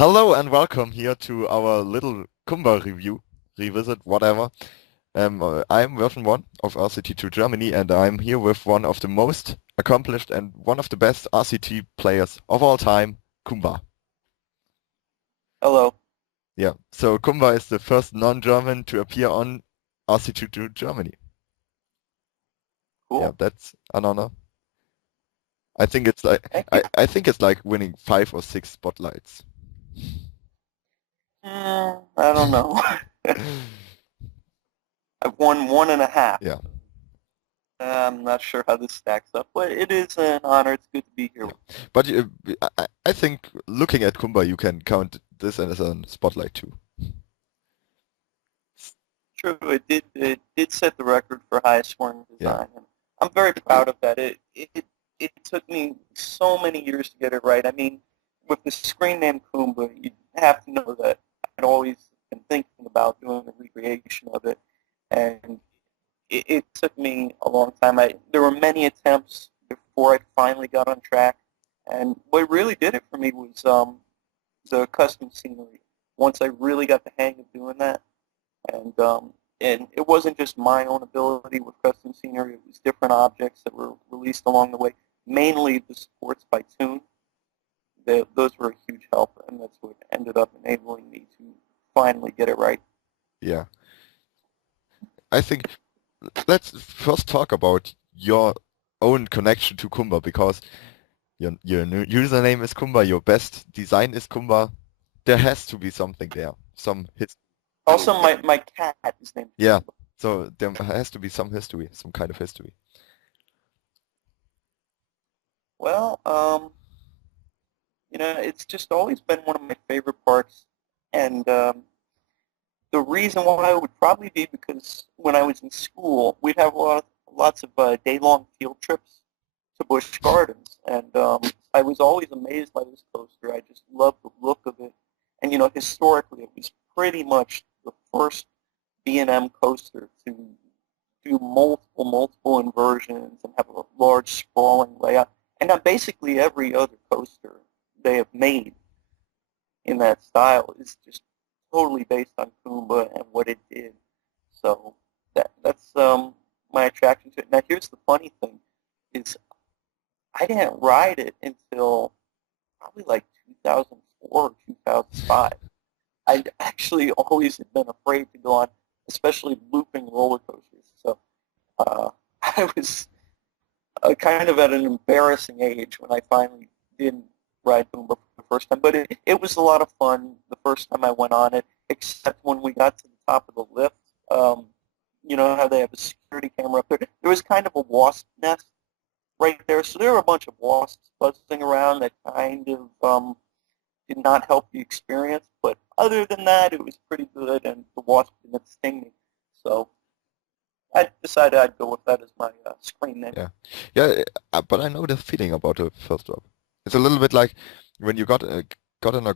Hello and welcome here to our little Kumba review, revisit, whatever. I'm version 1 of RCT2 Germany and I'm here with one of the most accomplished and one of the best RCT players of all time, Kumba. Hello. Yeah, so Kumba is the first non-German to appear on RCT2 Germany. Yeah, Cool. that's an honor. I think it's like Thank you. I think it's like winning 5 or 6 spotlights. I don't know. I've won one and a half. Yeah. I'm not sure how this stacks up, but it is an honor. It's good to be here. Yeah. But I think looking at Kumba, you can count this as a spotlight too. True, it did set the record for highest scoring Yeah. design, and I'm very proud of that. It took me so many years to get it right. I mean, with the screen name Kumba, you have to know that I'd always been thinking about doing a recreation of it, and it took me a long time. There were many attempts before I finally got on track, and what really did it for me was the custom scenery. Once I really got the hang of doing that, and and it wasn't just my own ability with custom scenery. It was different objects that were released along the way. Mainly the supports by Tune. Those were a huge help, and that's what ended up enabling me to finally get it right. Yeah. I think let's first talk about your own connection to Kumba because your username is Kumba, your best design is Kumba. There has to be something there, some hits. Also, my cat is named Yeah. Kumba. So there has to be some history, some kind of history. Well, it's just always been one of my favorite parts, and the reason why would probably be because when I was in school, we'd have lots of day-long field trips to Busch Gardens, and I was always amazed by this coaster. I just loved the look of it, and historically, it was pretty much the first B&M coaster to do multiple inversions and have a large sprawling layout, and now basically every other coaster they have made in that style is just totally based on Kumba and what it did. So that's my attraction to it. Now here's the funny thing is I didn't ride it until probably like 2004 or 2005. I actually always had been afraid to go on, especially looping roller coasters. So I was kind of at an embarrassing age when I finally did ride Kumba for the first time. But it was a lot of fun the first time I went on it, except when we got to the top of the lift. You know how they have a security camera up there? There was kind of a wasp nest right there. So there were a bunch of wasps buzzing around that kind of did not help the experience. But other than that, it was pretty good, and the wasp didn't sting me. So I decided I'd go with that as my screen name. Yeah. Yeah, but I know the feeling about the first drop. It's a little bit like when you got on a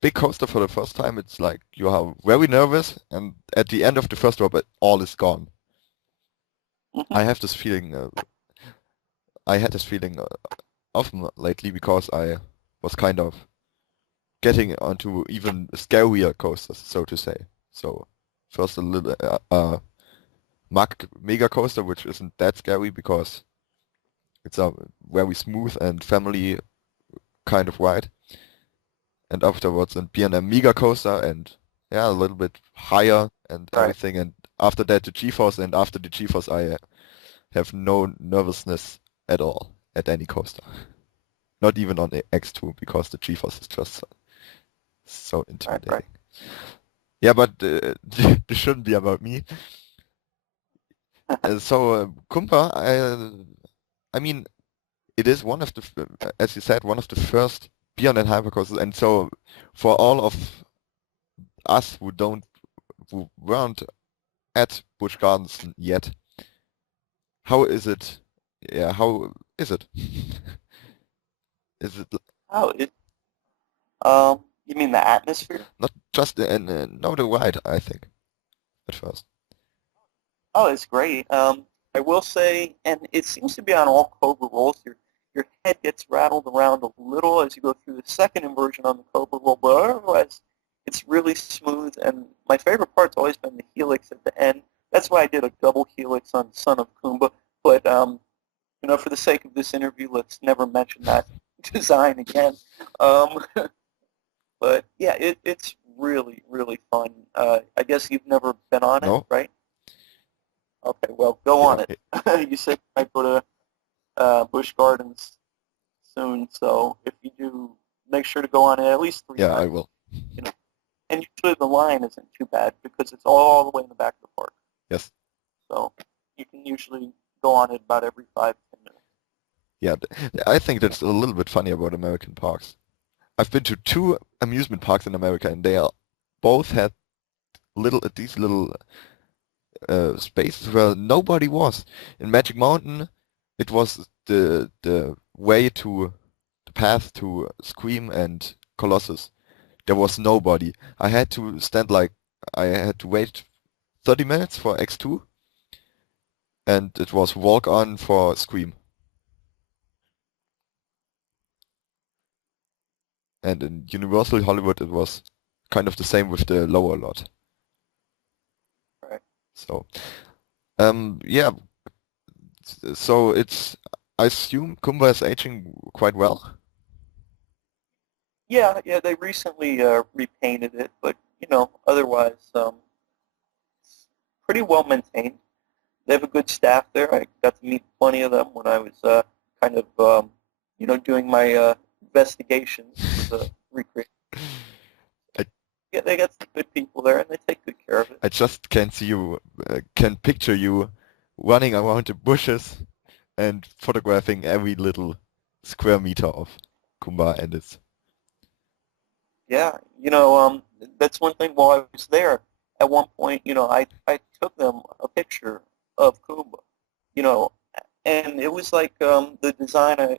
big coaster for the first time, it's like you are very nervous, and at the end of the first drop, all is gone. Mm-hmm. I have this feeling. I had this feeling often lately because I was kind of getting onto even scarier coasters, so to say. So first a little mega coaster, which isn't that scary because it's a very smooth and family kind of ride. And afterwards a B&M mega coaster and yeah, a little bit higher and Right. everything. And after that the G-force, and after the G-force I have no nervousness at all at any coaster. Not even on the X2 because the G-force is just so intimidating. Right. Yeah, but this shouldn't be about me. Kumba, I mean, it is one of the, as you said, one of the first Beyond and Hypercoasters, and so for all of us who weren't at Busch Gardens yet, how is it? Yeah, how is it? Is it Oh, you mean the atmosphere? not just no the ride? I think at first. Oh, it's great. I will say, and it seems to be on all Cobra rolls here. your head gets rattled around a little as you go through the second inversion on the Cobra roll, but otherwise it's really smooth. And my favorite part's always been the helix at the end. That's why I did a double helix on Son of Kumba. But for the sake of this interview, let's never mention that design again. But yeah, it's really, really fun. I guess you've never been on it, No? right? Okay, well, go on Yeah. it. You said you might go to Busch Gardens soon, so if you do, make sure to go on it at least 3 Yeah, times. I will. And usually the line isn't too bad because it's all the way in the back of the park. Yes. So you can usually go on it about every 5-10 minutes. Yeah, I think that's a little bit funny about American parks. I've been to 2 amusement parks in America, and they are both had these little spaces where nobody was. In Magic Mountain, it was the way to the path to Scream and Colossus. There was nobody. I had to wait 30 minutes for X2, and it was walk on for Scream. And in Universal Hollywood, it was kind of the same with the lower lot. Right. So, yeah. So I assume Kumba is aging quite well. Yeah, they recently repainted it, but otherwise, it's pretty well maintained. They have a good staff there. I got to meet plenty of them when I was kind of, doing my investigations for the recreation. I, Yeah, they got some good people there, and they take good care of it. I just can picture you running around the bushes and photographing every little square meter of Kumba and its. Yeah, that's one thing while I was there. At one point, I took them a picture of Kumba, you know, and it was like the design, of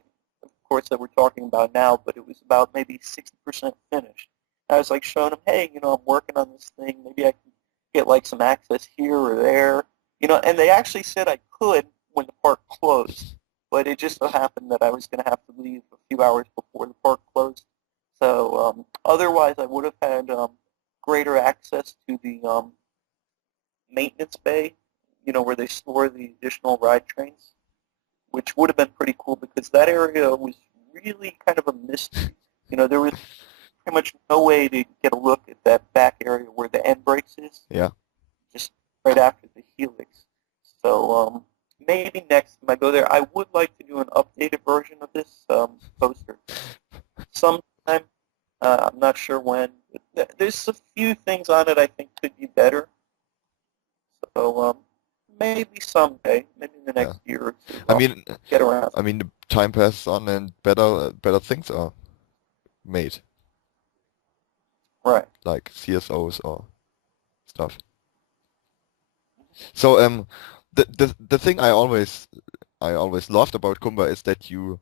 course, that we're talking about now, but it was about maybe 60% finished. I was like showing them, hey, I'm working on this thing. Maybe I can get like some access here or there, and they actually said I could when the park closed, but it just so happened that I was going to have to leave a few hours before the park closed. So otherwise, I would have had greater access to the maintenance bay, where they store the additional ride trains, which would have been pretty cool because that area was really kind of a mystery. There was pretty much no way to get a look at that back area where the end brakes is, Yeah. just right after the helix. So maybe next time I go there, I would like to do an updated version of this poster sometime. I'm not sure when. There's a few things on it I think could be better. So maybe someday, maybe in the Yeah. next year or two, I I'll mean, get around. the time passes on and better things are made, Right. like CSOs or stuff. So the thing I always loved about Kumba is that you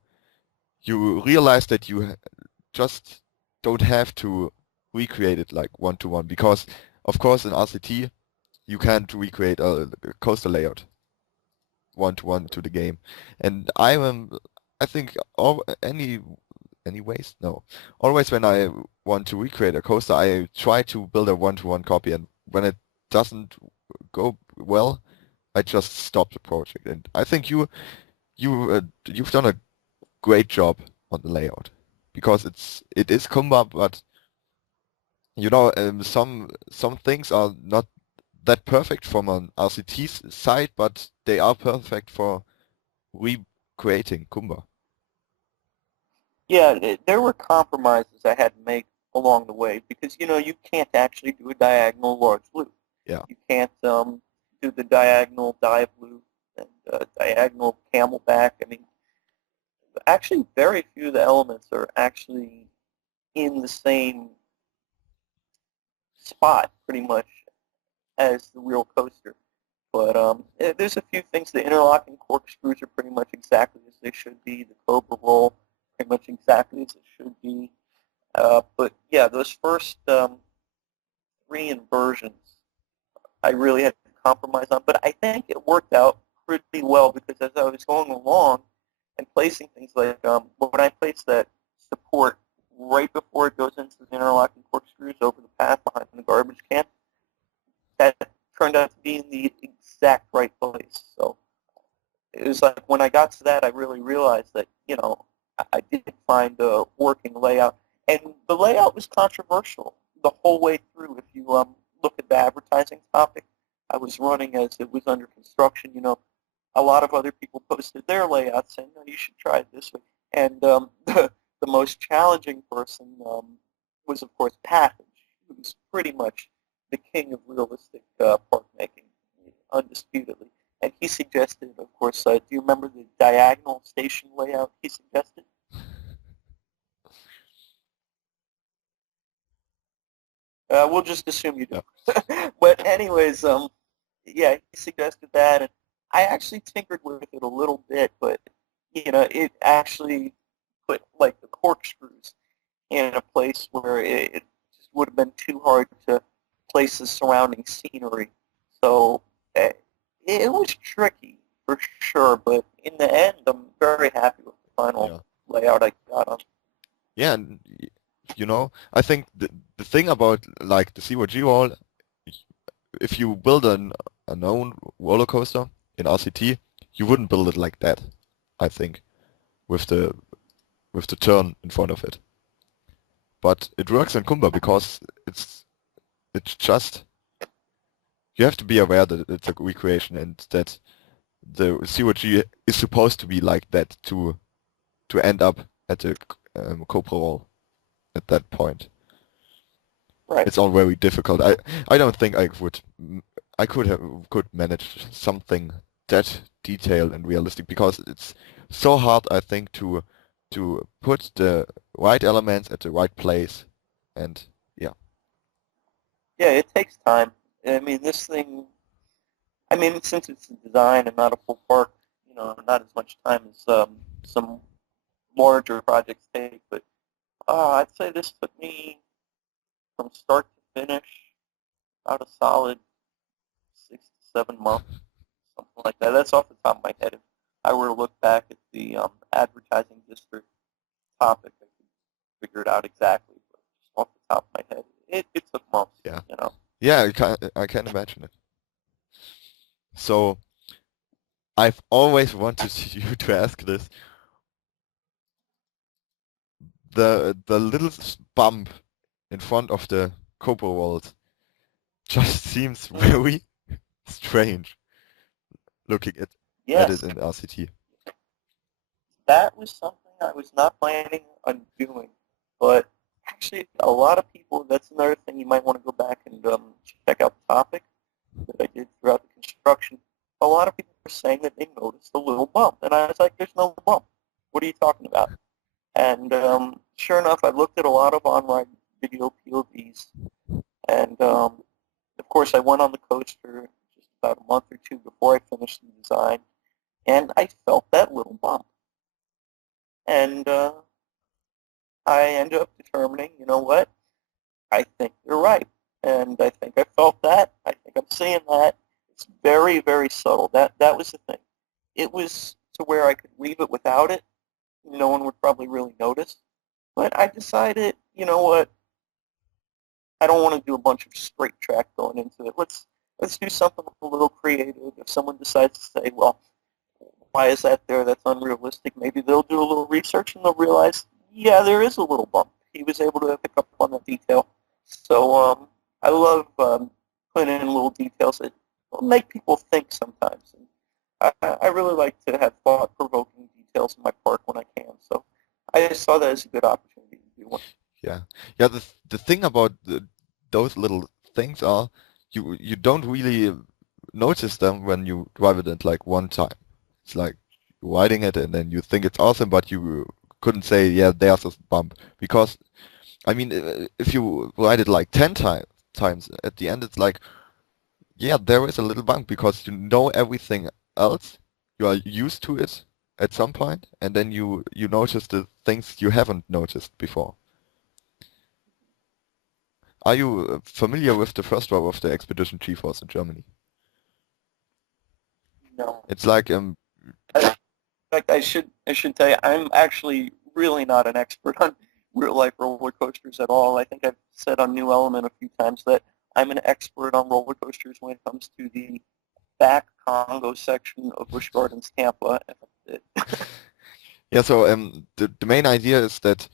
realize that just don't have to recreate it like one to one, because of course in RCT you can't recreate a coaster layout one to one to the game. And I think anyways, no. Always when I want to recreate a coaster, I try to build a one to one copy, and when it doesn't go well, I just stop the project. And I think you've done a great job on the layout, because it is Kumba, but some things are not that perfect from an RCT side, but they are perfect for recreating Kumba. Yeah, there were compromises I had to make along the way because you can't actually do a diagonal large loop. Yeah. You can't do the diagonal dive loop and diagonal camelback. I mean, actually, very few of the elements are actually in the same spot, pretty much, as the real coaster. But there's a few things. The interlocking corkscrews are pretty much exactly as they should be. The Cobra roll, pretty much exactly as it should be. But yeah, those first 3 inversions, I really had to compromise on. But I think it worked out pretty well because as I was going along, and placing things like when I place that support right before it goes into the interlocking corkscrews over the path behind the garbage can, that turned out to be in the exact right place. So it was like when I got to that, I really realized that, I did find a working layout. And the layout was controversial the whole way through. If you look at the advertising topic, I was running as it was under construction. A lot of other people posted their layouts saying, no, you should try it this way. And the most challenging person was, of course, Pathage, who was pretty much the king of realistic park making, undisputedly. And he suggested, of course, do you remember the diagonal station layout he suggested? We'll just assume you do. But anyways, yeah, he suggested that, and I actually tinkered with it a little bit, but it actually put like the corkscrews in a place where it just would have been too hard to place the surrounding scenery. So it was tricky for sure, but in the end, I'm very happy with the final layout I got on. Yeah, and I think the thing about like the COG wall, if you build a known roller coaster in RCT, you wouldn't build it like that, I think, with the turn in front of it. But it works in Kumba because it's just, you have to be aware that it's a recreation and that the COG is supposed to be like that to end up at the Cobra wall at that point. Right. It's all very difficult. I don't think I could manage something that detailed and realistic because it's so hard, I think, to put the right elements at the right place, and yeah. Yeah, it takes time. I mean, this thing. I mean, since it's a design and not a full park, not as much time as some larger projects take. But I'd say this took me from start to finish about a solid 6 to 7 months, something like that. That's off the top of my head. If I were to look back at the advertising district topic, I could figure it out exactly. But just off the top of my head, it took months. Yeah. Yeah, I can imagine it. So I've always wanted you to ask this. The little bump in front of the Cobra walls just seems very strange looking at Yes, it in RCT. that was something I was not planning on doing. But actually, a lot of people, that's another thing you might want to go back and check out the topic that I did throughout the construction. A lot of people were saying that they noticed a little bump. And I was like, there's no bump. What are you talking about? And sure enough, I looked at a lot of online video POVs. And of course, I went on the coaster just about a month or two before I finished the design. And I felt that little bump. And I ended up determining, you know what? I think you're right. And I think I felt that. I think I'm seeing that. It's very, very subtle. That was the thing. It was to where I could leave it without it. No one would probably really notice. But I decided, you know what? I don't want to do a bunch of straight track going into it. Let's do something a little creative. If someone decides to say, well, why is that there? That's unrealistic. Maybe they'll do a little research and they'll realize, yeah, there is a little bump. He was able to pick up on that detail. So I love putting in little details that will make people think sometimes. And I really like to have thought-provoking details in my park when I can. So I just saw that as a good opportunity to do one. Yeah. Yeah, the thing about those little things are you don't really notice them when you drive it in like one time. It's like riding it and then you think it's awesome, but you couldn't say, yeah, there's a bump. Because, I mean, if you ride it like 10 times, at the end it's like, yeah, there is a little bump because you know everything else. You are used to it at some point, and then you notice the things you haven't noticed before. Are you familiar with the first row of the Expedition G-Force in Germany? No. It's like fact, I should tell you, I'm actually really not an expert on real life roller coasters at all. I think I've said on New Element a few times that I'm an expert on roller coasters when it comes to the back Congo section of Busch Gardens, Tampa. And that's it. Yeah, so the main idea is that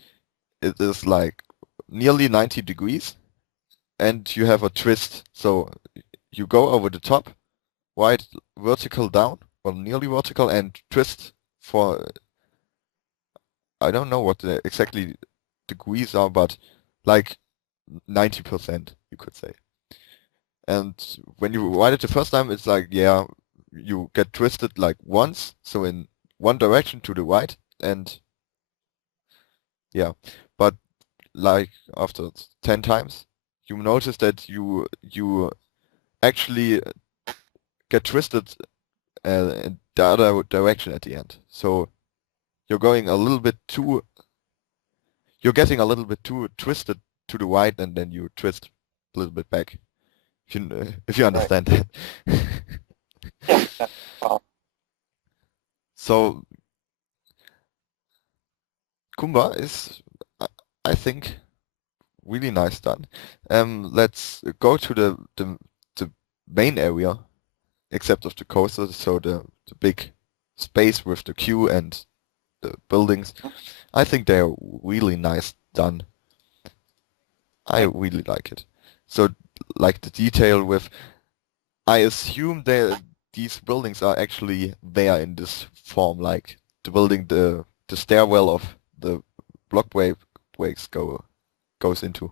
it is like nearly 90 degrees and you have a twist. So you go over the top, right vertical down, or nearly vertical, and twist for, I don't know what the exactly degrees are, but like 90%, you could say. And when you ride it the first time, it's like, yeah, you get twisted like once, so in one direction to the right, and yeah. But like after 10 times, you notice that you actually get twisted in the other direction at the end. So you're going a little bit too, you're getting a little bit too twisted to the right, and then you twist a little bit back. If you Right. understand that. Yeah. Yeah. Well, So Kumba is, I I think, really nice done. Let's go to the main area, except of the coaster, so the big space with the queue and the buildings. I think they're really nice done. I right. really like it. So like the detail with, I assume these buildings are actually there in this form, like the building the stairwell of the blockway ways goes into.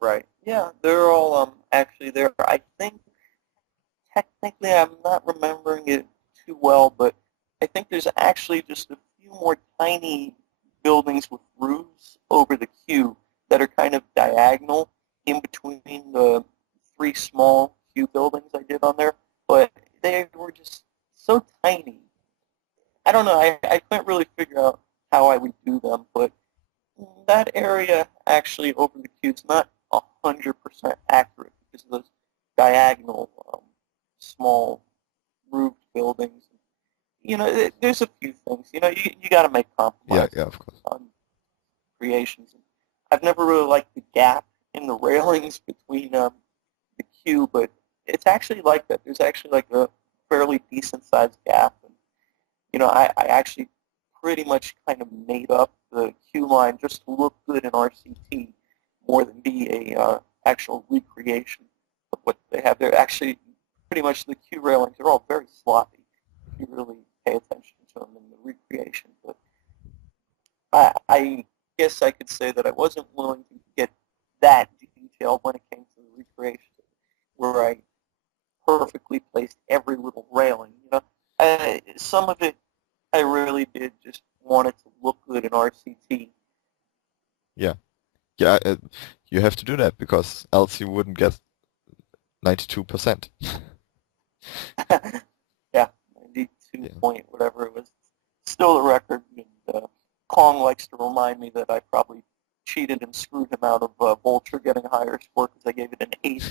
Right. Yeah, they're all actually there. I think technically I'm not remembering it too well, but I think there's actually just a few more tiny buildings with roofs over the queue that are kind of diagonal in between the three small queue buildings I did on there. But they were just so tiny. I don't know. I couldn't really figure out how I would do them, but that area actually over the queue is not 100% accurate because of those diagonal small roofed buildings. There's a few things. You got to make Yeah, compromises yeah, of course. on creations. I've never really liked the gap in the railings between the queue, but it's actually like that. There's actually like a fairly decent sized gap. And, I actually pretty much kind of made up the queue line just to look good in RCT more than be a actual recreation of what they have there. Actually, pretty much the queue railings are all very sloppy if you really pay attention to them in the recreation. But I guess I could say that I wasn't willing to get that detailed when it came to the recreation, where I perfectly placed every little railing. Some of it I really did just want it to look good in RCT. Yeah, yeah. You have to do that because else you wouldn't get 92%. Yeah, 92 Yeah. point whatever it was. Still the record. And Kong likes to remind me that I probably cheated and screwed him out of Vulture getting a higher score because I gave it an 8.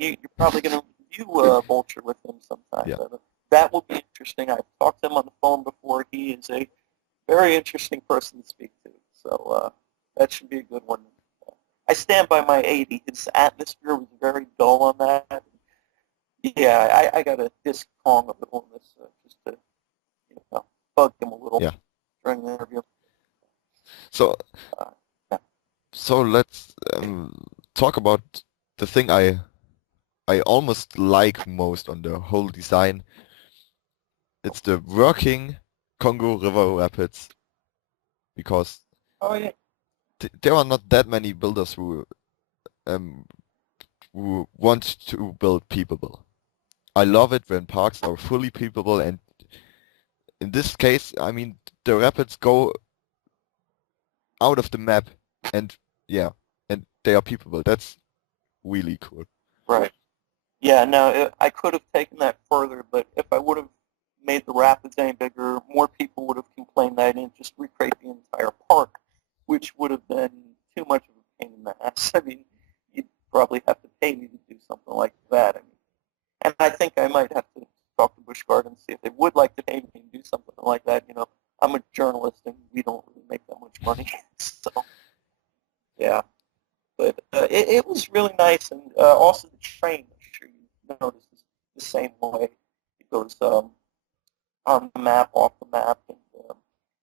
You're probably going to review Vulture with him sometime. Yeah. That will be interesting. I've talked to him on the phone before. He is a very interesting person to speak to. So that should be a good one. I stand by my 80. His atmosphere was very dull on that. Yeah, I got a disc Kong of it on this just to bug him a little Yeah. during the interview. So Uh, yeah. so let's talk about the thing I almost like most on the whole design. It's the working Congo River Rapids because Oh yeah. there are not that many builders um, who want to build peepable. I love it when parks are fully peepable, and in this case, I mean, the rapids go out of the map, and yeah, and they are peepable. That's really cool. Right. Yeah. No, I could have taken that further, but if I would have made the rapids any bigger, more people would have complained that I didn't just recreate the entire park, which would have been too much of a pain in the ass. I mean, you'd probably have to pay me to do something like that. I mean, and I think I might have to talk to Busch Gardens, see if they would like to pay me and do something like that. I'm a journalist and we don't really make that much money. So, yeah. But it was really nice. And also the train, I'm sure you noticed, is the same way. It goes on the map, off the map. And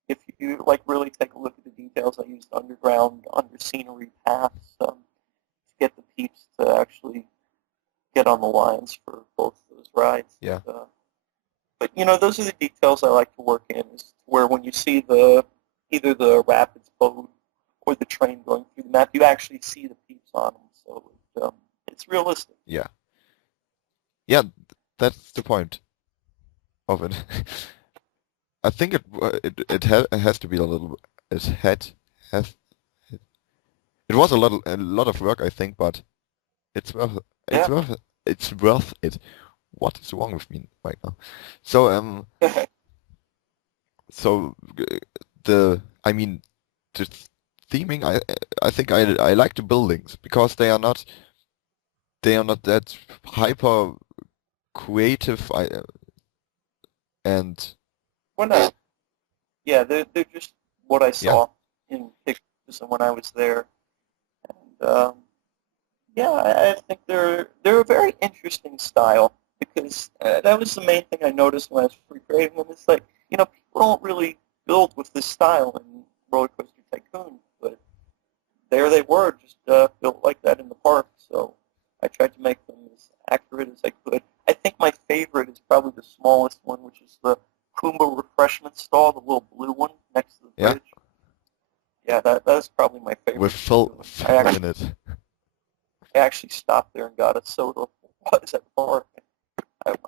if you really take a look at the details, I used underground, under scenery paths to get the peeps to actually get on the lines for both of those rides. Yeah. But those are the details I like to work in. Is where when you see either the rapids boat or the train going through the map, you actually see the peeps on them. So it's realistic. Yeah. Yeah, that's the point of it. I think it has to be a little. It was a lot of work, I think, but it's worth Yeah. it's worth it. What is wrong with me right now? So so the theming, I think I like the buildings because they are not that hyper creative and Well, no. Yeah, they're just what I yeah. saw in pictures and when I was there. And yeah, I think they're a very interesting style because that was the main thing I noticed when I was recreating them. It's like, people don't really build with this style in Roller Coaster Tycoon, but there they were, just built like that in the park. So I tried to make them as accurate as I could. I think my favorite is probably the smallest one, which is the Kumba refreshment stall, the little blue one next to the Yeah. bridge. Yeah, that's probably my favorite. With Phil in it. I actually stopped there and got a soda while I was at the park.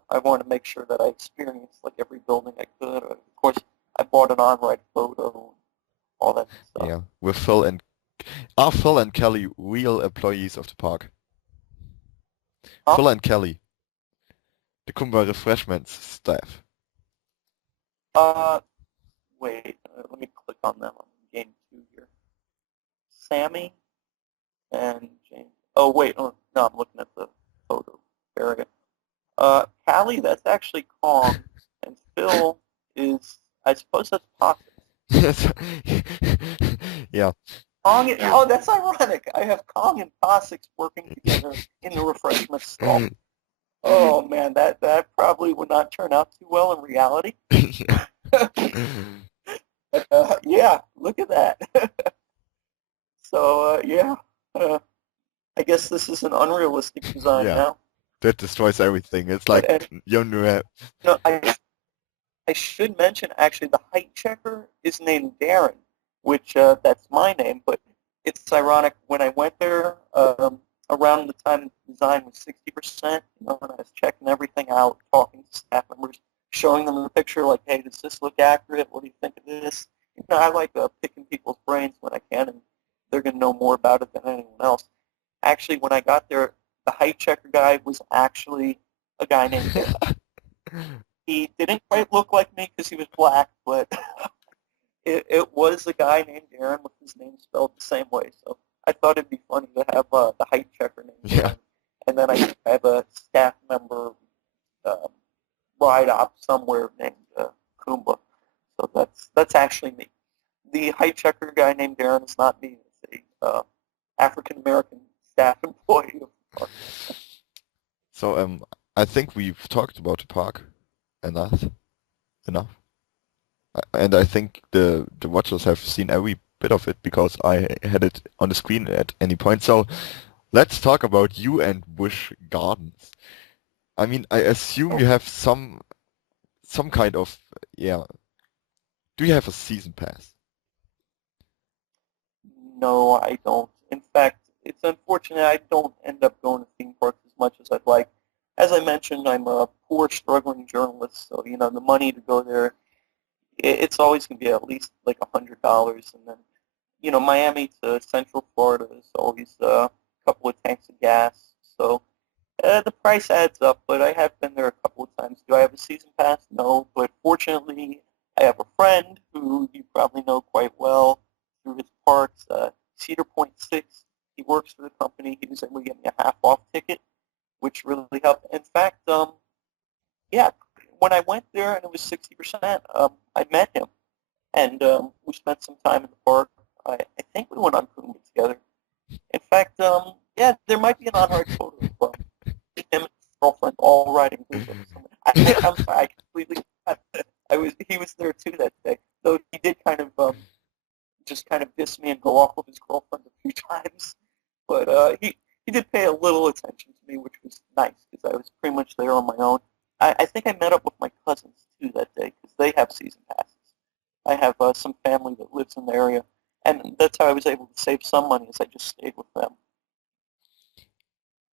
I wanted to make sure that I experienced like every building I could. Of course, I bought an on-ride photo and all that stuff. Yeah, with are Phil and Kelly real employees of the park? Huh? Phil and Kelly, the Kumba refreshments staff. Wait, let me click on them on game 2 here. Sammy and James. Oh, wait, no, I'm looking at the photo area. Callie, that's actually Kong, and Phil is, I suppose that's Possum. Yeah. Kong, oh, that's ironic. I have Kong and Possix working together in the refreshment stall. Oh, man, that probably would not turn out too well in reality. Yeah, look at that. So, yeah, I guess this is an unrealistic design Yeah. now. That destroys everything. It's like No, I should mention actually the height checker is named Darren, which that's my name, but it's ironic when I went there around the time the design was 60%, when I was checking everything out, talking to staff members, showing them the picture like, hey, does this look accurate? What do you think of this? I like picking people's brains when I can, and they're going to know more about it than anyone else. Actually, when I got there, the height checker guy was actually a guy named Darren. He didn't quite look like me because he was black, but it was a guy named Darren with his name spelled the same way. So I thought it'd be funny to have the height checker named Darren. And then I have a staff member ride op somewhere named Kumba. So that's actually me. The height checker guy named Darren is not me. It's a African-American staff employee of the park. So I think we've talked about the park enough. And I think the watchers have seen every bit of it because I had it on the screen at any point. So let's talk about you and Busch Gardens. I mean, I assume you have some kind of, yeah. Do you have a season pass? No, I don't. In fact, it's unfortunate I don't end up going to theme parks as much as I'd like. As I mentioned, I'm a poor, struggling journalist, so the money to go there, it's always going to be at least like $100, and then Miami to Central Florida is always a couple of tanks of gas, so the price adds up. But I have been there a couple of times. Do I have a season pass? No, but fortunately, I have a friend who you probably know quite well through his parks, Cedar Point 6. He works for the company. He was able to get me a half-off ticket, which really helped. In fact, yeah, when I was 60%. I met him, and we spent some time in the park. I think we went on Kumba together. In fact, yeah, there might be an on-ride photo of him and his girlfriend all riding Kumba. I'm sorry, I completely forgot. He was there too that day, though he did kind of just kind of diss me and go off with his girlfriend a few times. But he did pay a little attention to me, which was nice because I was pretty much there on my own. I think I met up with my cousins too that day because they have season passes. I have some family that lives in the area, and that's how I was able to save some money, as I just stayed with them.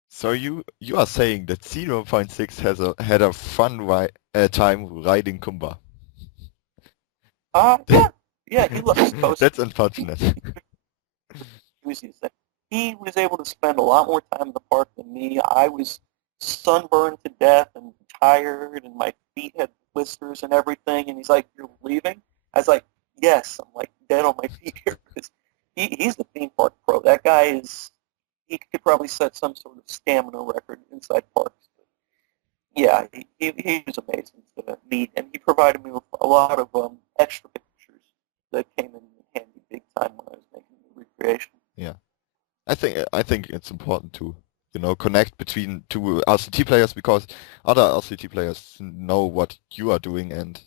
So you are saying that 0.6 had a fun time riding Kumba. Yeah, he loves coasting. That's unfortunate. He was able to spend a lot more time in the park than me. I was sunburned to death and tired, and my feet had blisters and everything. And he's like, "You're leaving?" I was like, "Yes." I'm like dead on my feet here because he's the theme park pro. That guy he could probably set some sort of stamina record inside parks. But yeah, he was amazing to meet, and he provided me with a lot of extra pictures that came in handy big time when I was making the recreation. Yeah, I think it's important to connect between two RCT players because other RCT players know what you are doing and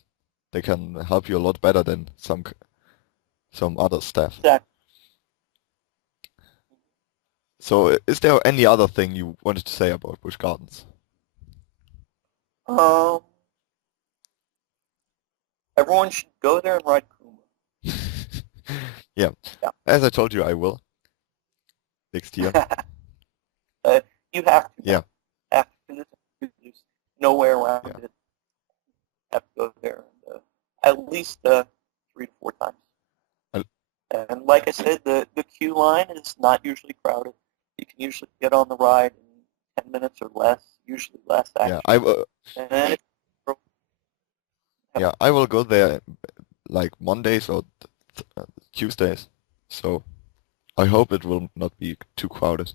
they can help you a lot better than some other staff. Exactly. So, is there any other thing you wanted to say about Busch Gardens? Everyone should go there and ride Kumba. Yeah. Yeah. As I told you, I will next year. You have to. Yeah. After this, there's no way around Yeah. it. You have to go there and, at least 3 to 4 times. And like I said, the queue line is not usually crowded. You can usually get on the ride in 10 minutes or less, usually less actually. Yeah, I will. And Yeah, I will go there like Mondays or Tuesdays. So I hope it will not be too crowded.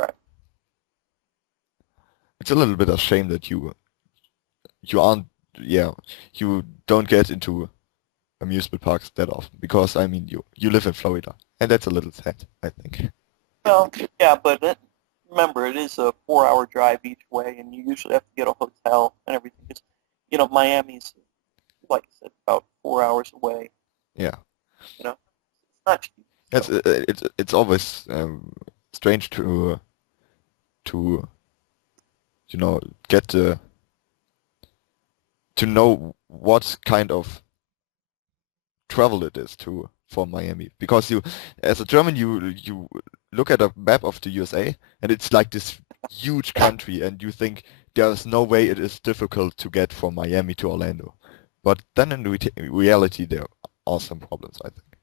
right. It's a little bit of shame that you aren't, yeah, you don't get into amusement parks that often because I mean you live in Florida and that's a little sad, I think. Well, yeah, but remember, it is a 4-hour drive each way, and you usually have to get a hotel and everything. Because, Miami's, like I said, about 4 hours away. Yeah. It's not cheap. So. It's always strange to get to know what kind of travel it is for Miami because you as a German you look at a map of the USA and it's like this huge country and you think there's no way it is difficult to get from Miami to Orlando, but then in reality there are some problems, I think.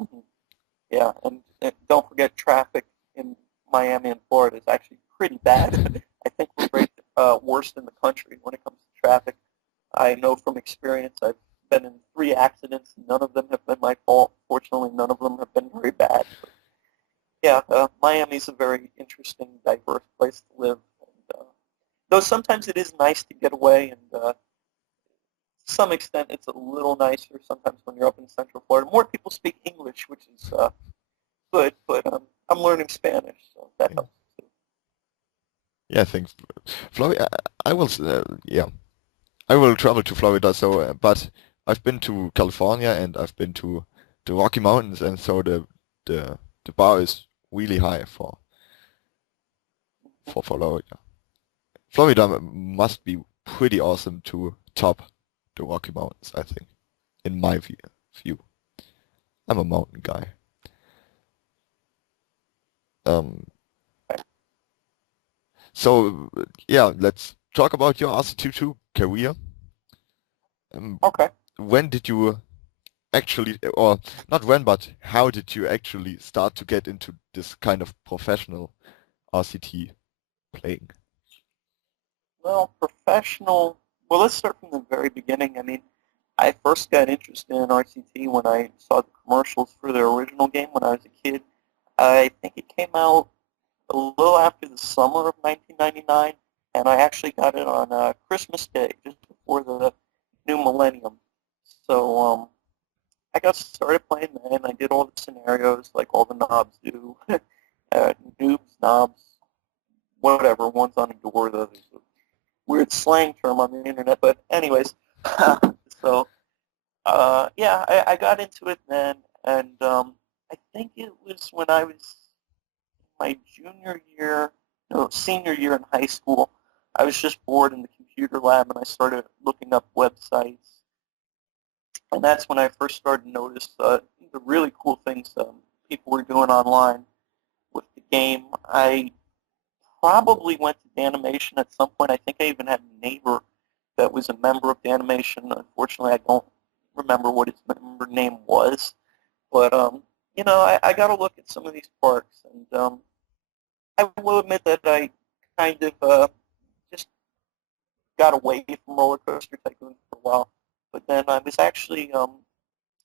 Mm-hmm. Yeah, and don't forget traffic in Miami and Florida is actually pretty bad. I think we're rated worst in the country when it comes to traffic. I know from experience I've been in 3 accidents. None of them have been my fault. Fortunately, none of them have been very bad. But yeah, Miami's a very interesting, diverse place to live. And, though sometimes it is nice to get away, and to some extent it's a little nicer sometimes when you're up in Central Florida. More people speak English, which is good, but I'm learning Spanish, so that helps too. Yeah, I think Florida. I will. Yeah, I will travel to Florida. So, but I've been to California and I've been to the Rocky Mountains, and so the bar is really high for Florida. Florida must be pretty awesome to top the Rocky Mountains, I think, in my view. I'm a mountain guy. So yeah, let's talk about your RC22 career. Okay. When did you actually, or not when, but how did you actually start to get into this kind of professional RCT playing? Well, professional. Well, let's start from the very beginning. I mean, I first got interested in RCT when I saw the commercials for the original game when I was a kid. I think it came out a little after the summer of 1999. and I actually got it on Christmas Day, just before the new millennium. So I got started playing then. I did all the scenarios like all the knobs do. Noobs, knobs, whatever. One's on a door, the other's a weird slang term on the internet. But anyways, so yeah, I got into it then, and I think it was when I was my junior year, no, senior year in high school. I was just bored in the computer lab, and I started looking up websites, and that's when I first started to notice the really cool things people were doing online with the game. I probably went to Danimation at some point. I think I even had a neighbor that was a member of Danimation. Unfortunately, I don't remember what his member name was. But, I got to look at some of these parks, and I will admit that I kind of just got away from Roller Coaster Tycoon for a while. But then I was actually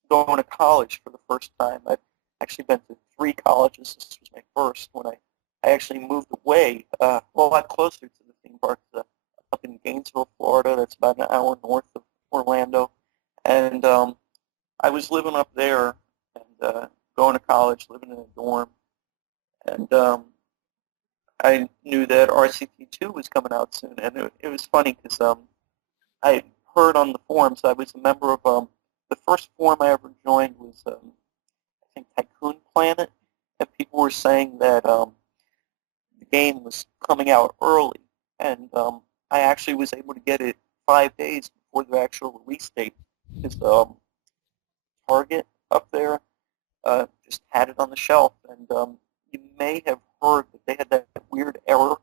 going to college for the first time. I've actually been to 3 colleges. This was my first when I actually moved away, a lot closer to the theme parks, up in Gainesville, Florida. That's about an hour north of Orlando. And I was living up there and going to college, living in a dorm. And I knew that RCT2 was coming out soon. And it was funny because I heard on the forums, I was a member of the first forum I ever joined was, I think, Tycoon Planet. And people were saying that the game was coming out early. And I actually was able to get it 5 days before the actual release date. Because Target up there just had it on the shelf. And you may have heard that they had that weird error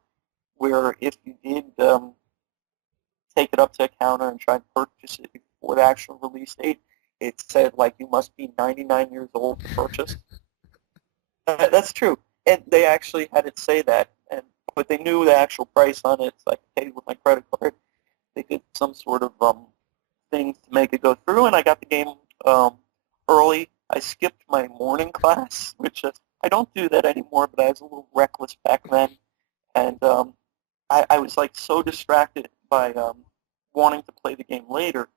where if you did take it up to a counter and try and purchase it before the actual release date, it said, like, you must be 99 years old to purchase. That's true. And they actually had it say that, but they knew the actual price on it, so I paid with my credit card. They did some sort of thing to make it go through, and I got the game early. I skipped my morning class, which I don't do that anymore, but I was a little reckless back then. And I was like so distracted by wanting to play the game later.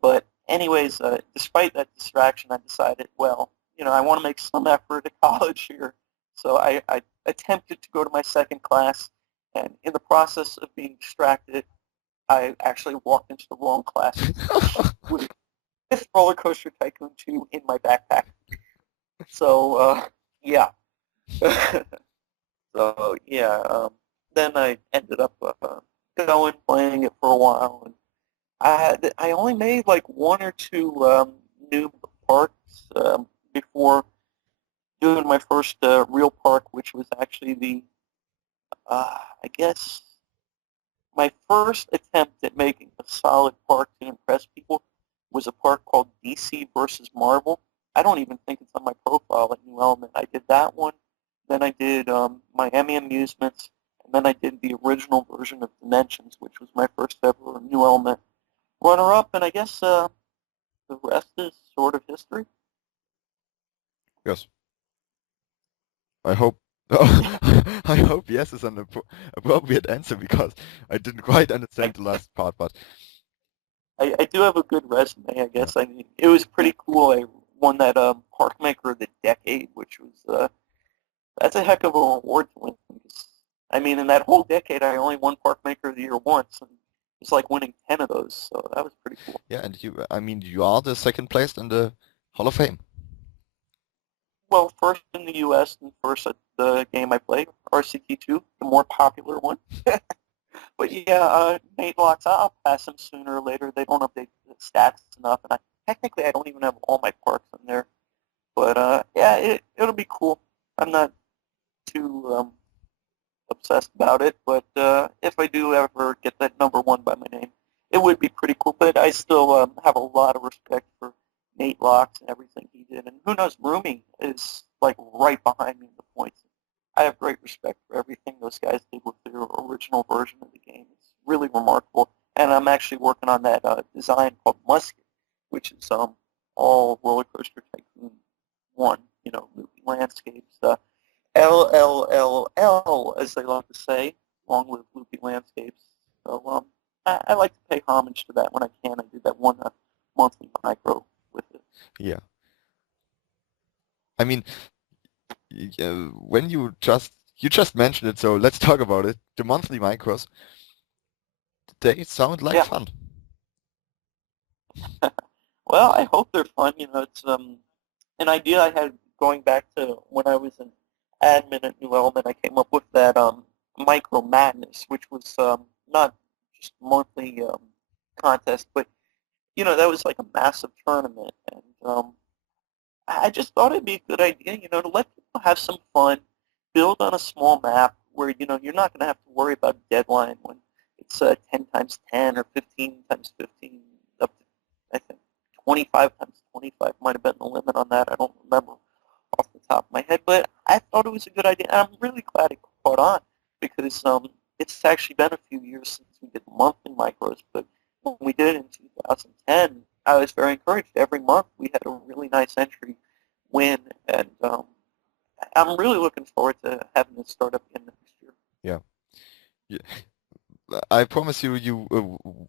But anyways, despite that distraction, I decided, well, I want to make some effort at college here. So I attempted to go to my second class, and in the process of being distracted, I actually walked into the wrong class with Roller Coaster Tycoon 2 in my backpack. So, yeah. So, yeah, then I ended up going, playing it for a while, and I only made like 1 or 2 new parks before doing my first real park, which was actually I guess, my first attempt at making a solid park to impress people was a park called DC versus Marvel. I don't even think it's on my profile at New Element. I did that one. Then I did Miami Amusements, and then I did the original version of Dimensions, which was my first ever New Element runner-up, and I guess the rest is sort of history. Yes. I hope. I hope yes is an appropriate answer because I didn't quite understand the last part, but I do have a good resume, I yeah. guess. I mean, it was pretty cool. I won that Park Maker of the Decade, which was that's a heck of a reward to win. I mean, in that whole decade, I only won Park Maker of the Year once, and it's like winning 10 of those. So that was pretty cool. Yeah, and you are the second place in the Hall of Fame. Well, first in the U.S. and first at the game I played, RCT2, the more popular one. But yeah, Nate Locks, I'll pass him sooner or later. They don't update the stats enough, and technically I don't even have all my parks in there. But yeah, it'll be cool. I'm not too obsessed about it, but if I do ever get that #1 by my name, it would be pretty cool. But I still have a lot of respect for Nate Locks and everything he did. And who knows, Rumi is like right behind me in the points. I have great respect for everything those guys did with their original version of the game. It's really remarkable. And I'm actually working on that design called Musket, which is all Roller Coaster Tycoon 1, movie landscapes. LLLL, as they love to say, long-lived loopy landscapes. So I like to pay homage to that when I can. I did that one monthly micro with it. Yeah. I mean, when you just mentioned it, so let's talk about it. The monthly micros, they sound like Yeah. fun. Well, I hope they're fun. It's an idea I had going back to when I was an admin at New Element. I came up with that micro madness, which was not just monthly contest, but that was like a massive tournament, and I just thought it'd be a good idea, to let people have some fun, build on a small map where you're not going to have to worry about a deadline when it's 10 times 10 or 15 times 15 up to, I think, 25 times 25 might have been the limit on that. I don't remember off the top of my head, but I thought it was a good idea, and I'm really glad it caught on because it's actually been a few years since we did monthly micros, but when we did it in 2010, I was very encouraged. Every month we had a really nice entry win, and I'm really looking forward to having it start up again next year. Yeah. I promise you, you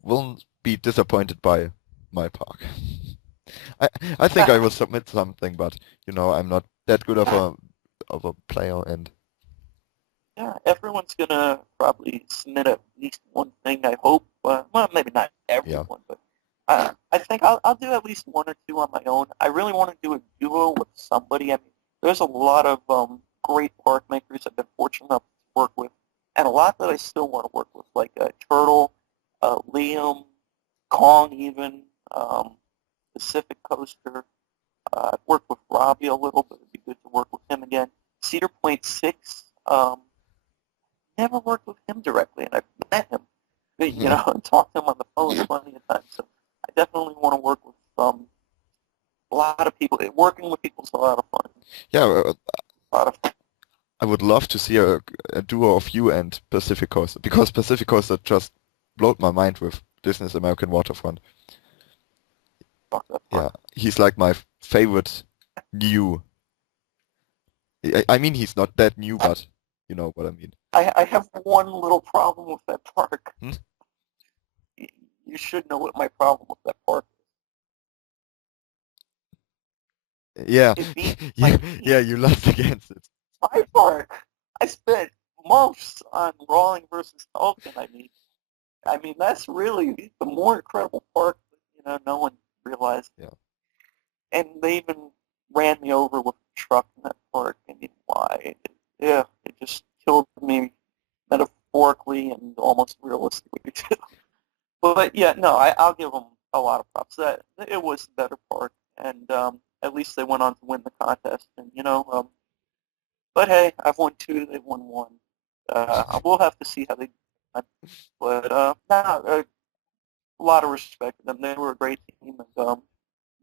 won't be disappointed by my park. I think I will submit something, but I'm not that good of a player, and Yeah, everyone's gonna probably submit at least one thing. I hope. Well, maybe not yeah. everyone, but I think I'll do at least one or two on my own. I really want to do a duo with somebody. I mean, there's a lot of great park makers I've been fortunate enough to work with, and a lot that I still want to work with, like Turtle, Liam, Kong, even Pacific Coaster. I've worked with Robbie a little, but it'd be good to work with him again. Cedar Point 6. Never worked with him directly, and I've met him, and talked to him on the phone plenty of times. So I definitely want to work with a lot of people. Working with people is a lot of fun. Yeah, A lot of fun. I would love to see a duo of you and Pacific Coaster, because Pacific Coaster just blowed my mind with Disney's American Waterfront. Yeah, he's like my favorite new. I mean, he's not that new, but you know what I mean. I have one little problem with that park. Hmm? You should know what my problem with that park is. Yeah, It being yeah, you lost against it. my park. I spent months on Rawling versus Tolkien. I mean that's really the more incredible park that no one realized. Yeah. And they even ran me over with a truck in that park. I mean, why? It just killed me metaphorically and almost realistically too. But yeah, no, I'll give them a lot of props. That it was the better park, and at least they went on to win the contest. And but hey, I've won two, they've won one. We'll have to see how they do. But a lot of respect to them. They were a great team, and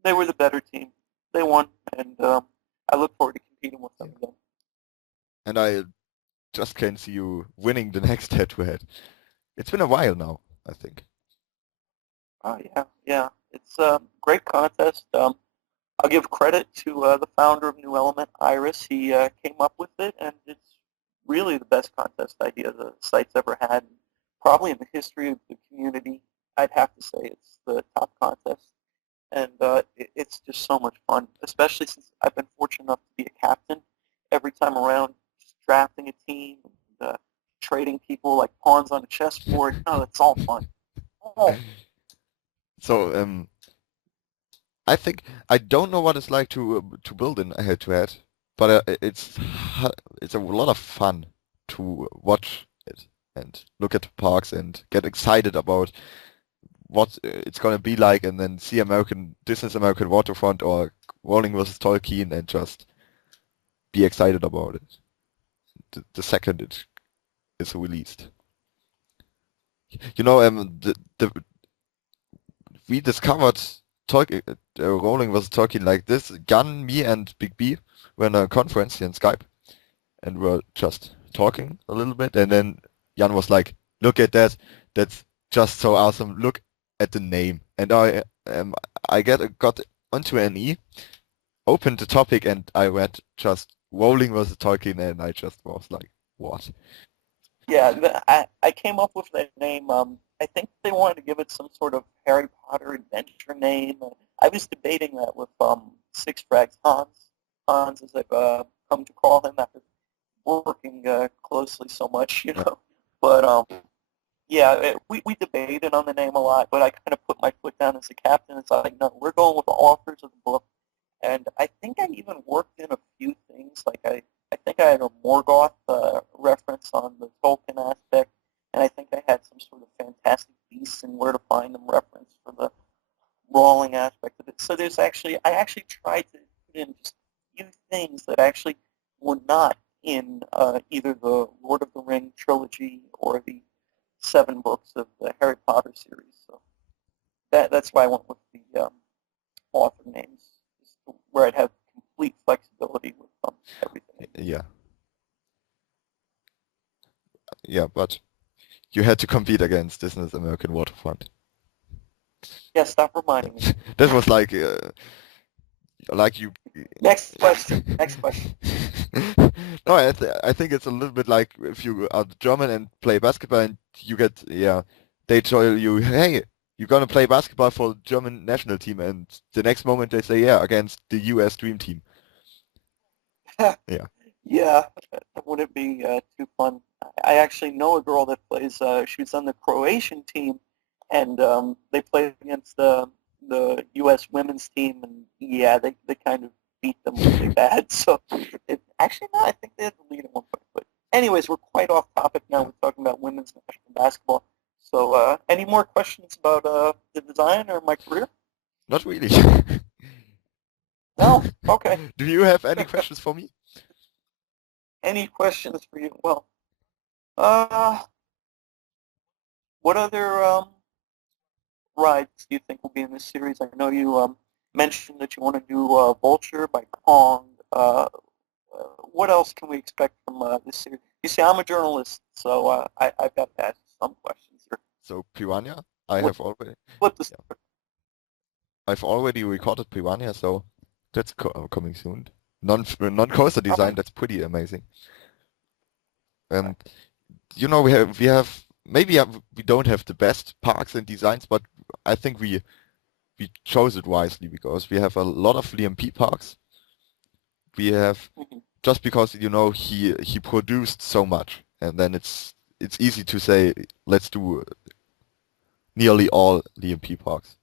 they were the better team. They won, and I look forward to competing with them again. And I just can't see you winning the next head-to-head. It's been a while now, I think. Oh yeah. It's a great contest. I'll give credit to the founder of New Element, Iris. He came up with it, and it's really the best contest idea the site's ever had. Probably in the history of the community, I'd have to say it's the top contest. And it's just so much fun, especially since I've been fortunate enough to be a captain every time around, just drafting a team, and, trading people like pawns on a chessboard. No, it's all fun. Oh. So, I think I don't know what it's like to build in a head-to-head, but it's a lot of fun to watch it and look at the parks and get excited about what it's gonna be like, and then see Disney's American Waterfront or Rowling versus Tolkien and just be excited about it the second it is released. We discovered Rowling versus Tolkien like this. Gun, me, and Big B were in a conference here in Skype, and we're just talking a little bit, and then Jan was like, "Look at that! That's just so awesome! Look at the name!" And I got onto NE, opened the topic, and I read just Rowling versus Tolkien, and I just was like, "What?" I came up with that name. I think they wanted to give it some sort of Harry Potter adventure name. I was debating that with Six Flags Hans, as I've come to call him after working closely so much, you Yeah. know. But we debated on the name a lot, but I kind of put my foot down as a captain. It's like, no, we're going with the authors of the book. And I think I even worked in a few things. Like I think I had a Morgoth reference on the Tolkien aspect, and I think I had some sort of Fantastic Beasts and Where to Find Them reference for the brawling aspect of it. So I actually tried to put in just a few things that actually were not in either the Lord of the Ring trilogy or the 7 books of the Harry Potter series. So that's why I went with the author names, where I'd have complete flexibility with everything. Yeah. Yeah, but you had to compete against Disney's American Waterfront. Yeah, stop reminding me. That was like you. Next question. Next question. No, I think it's a little bit like if you are German and play basketball and you get, they tell you, hey, you're gonna play basketball for the German national team, and the next moment they say, yeah, against the US Dream Team. Yeah. Yeah, that wouldn't be too fun. I actually know a girl that plays. She was on the Croatian team, and they played against the U.S. women's team, and yeah, they kind of beat them really bad. So actually, no, I think they had the lead at one point. But anyways, we're quite off topic now. We're talking about women's national basketball. So any more questions about the design or my career? Not really. No? Okay. Do you have any questions for me? Any questions for you? Well, uh, what other rides do you think will be in this series? I know you mentioned that you want to do Vulture by Kong. What else can we expect from this series? You see, I'm a journalist, so I've got to ask some questions here. So Piranha, Flip this. yeah, I've already recorded Piranha, so that's coming soon. Non-coaster design, that's pretty amazing. And we have maybe we don't have the best parks and designs, but I think we chose it wisely because we have a lot of Liam P parks. We have just because he produced so much, and then it's easy to say let's do nearly all Liam P parks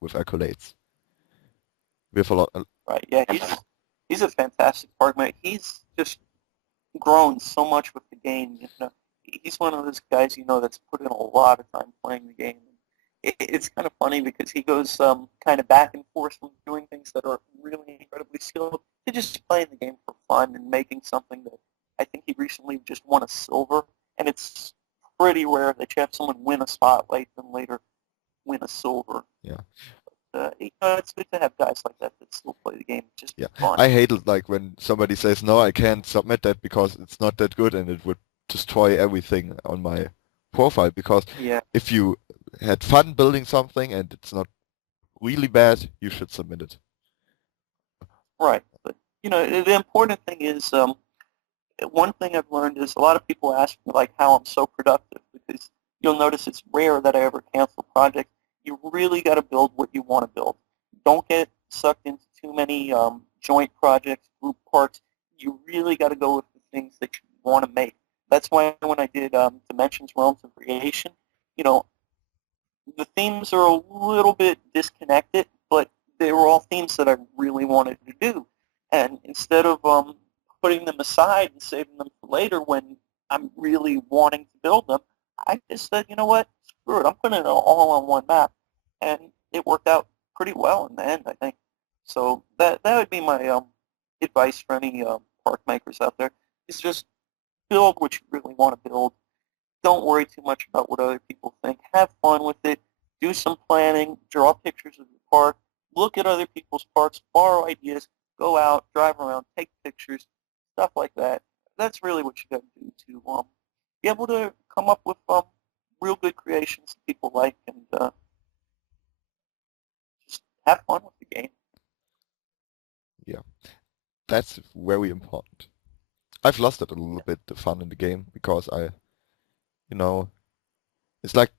with accolades. We have a lot. Right, yeah, he's a fantastic park mate. He's just grown so much with the game. You know, he's one of those guys that's put in a lot of time playing the game. It's kind of funny because he goes kind of back and forth from doing things that are really incredibly skilled to just playing the game for fun and making something that I think he recently just won a silver. And it's pretty rare that you have someone win a spotlight and later win a silver. Yeah. It's good to have guys like that still play the game just for fun. I hate it like when somebody says, no, I can't submit that because it's not that good and it would destroy everything on my profile. Because if you had fun building something and it's not really bad, you should submit it. Right. But, the important thing is one thing I've learned is a lot of people ask me like how I'm so productive because you'll notice it's rare that I ever cancel projects. You really got to build what you want to build. Don't get sucked into too many joint projects, group parts. You really got to go with the things that you want to make. That's why when I did Dimensions, Realms of Creation, the themes are a little bit disconnected, but they were all themes that I really wanted to do. And instead of putting them aside and saving them for later when I'm really wanting to build them, I just said, you know what, screw it, I'm putting it all on one map. And it worked out pretty well in the end, I think. So that would be my advice for any park makers out there, is just build what you really want to build. Don't worry too much about what other people think. Have fun with it. Do some planning. Draw pictures of your park. Look at other people's parks. Borrow ideas. Go out. Drive around. Take pictures. Stuff like that. That's really what you got to do to be able to come up with real good creations that people like and just have fun with the game. Yeah, that's very important. I've lost it a little bit, the fun in the game, because You know, it's like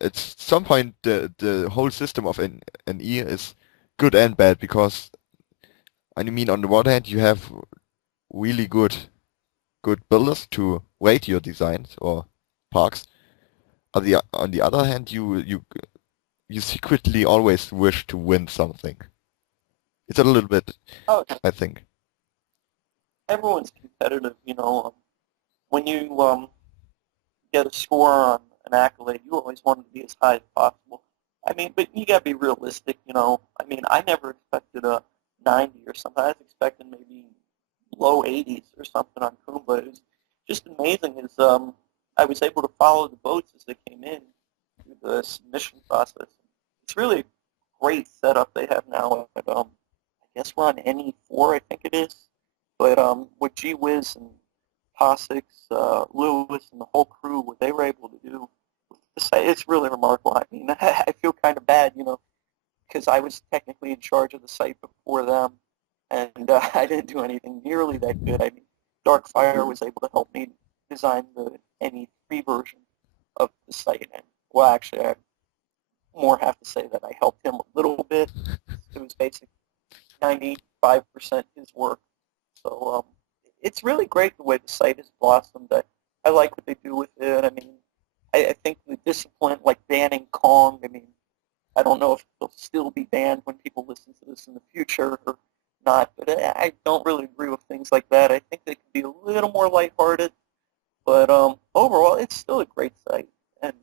at some point the whole system of an E is good and bad because I mean on the one hand you have really good builders to rate your designs or parks. On the other hand, you secretly always wish to win something. It's a little bit, Oh, I think. everyone's competitive, when you get a score on an Accolade, you always want it to be as high as possible. I mean, but you gotta be realistic. I mean, I never expected a 90 or something. I was expecting maybe low 80s or something on Kumba. It was just amazing. I was able to follow the boats as they came in through the submission process. It's really a great setup they have now. I guess we're on NE4, I think it is. But with G Wiz and Posix, Lewis, and the whole crew, what they were able to do, it's really remarkable. I mean, I feel kind of bad, because I was technically in charge of the site before them, and I didn't do anything nearly that good. I mean, Darkfire was able to help me design the NE3 version of the site, and well, actually, I more have to say that I helped him a little bit. It was basically 95% his work. So it's really great the way the site has blossomed. I like what they do with it. I mean, I think the discipline, like banning Kong, I mean, I don't know if they'll still be banned when people listen to this in the future or not, but I don't really agree with things like that. I think they could be a little more lighthearted, but overall, it's still a great site. And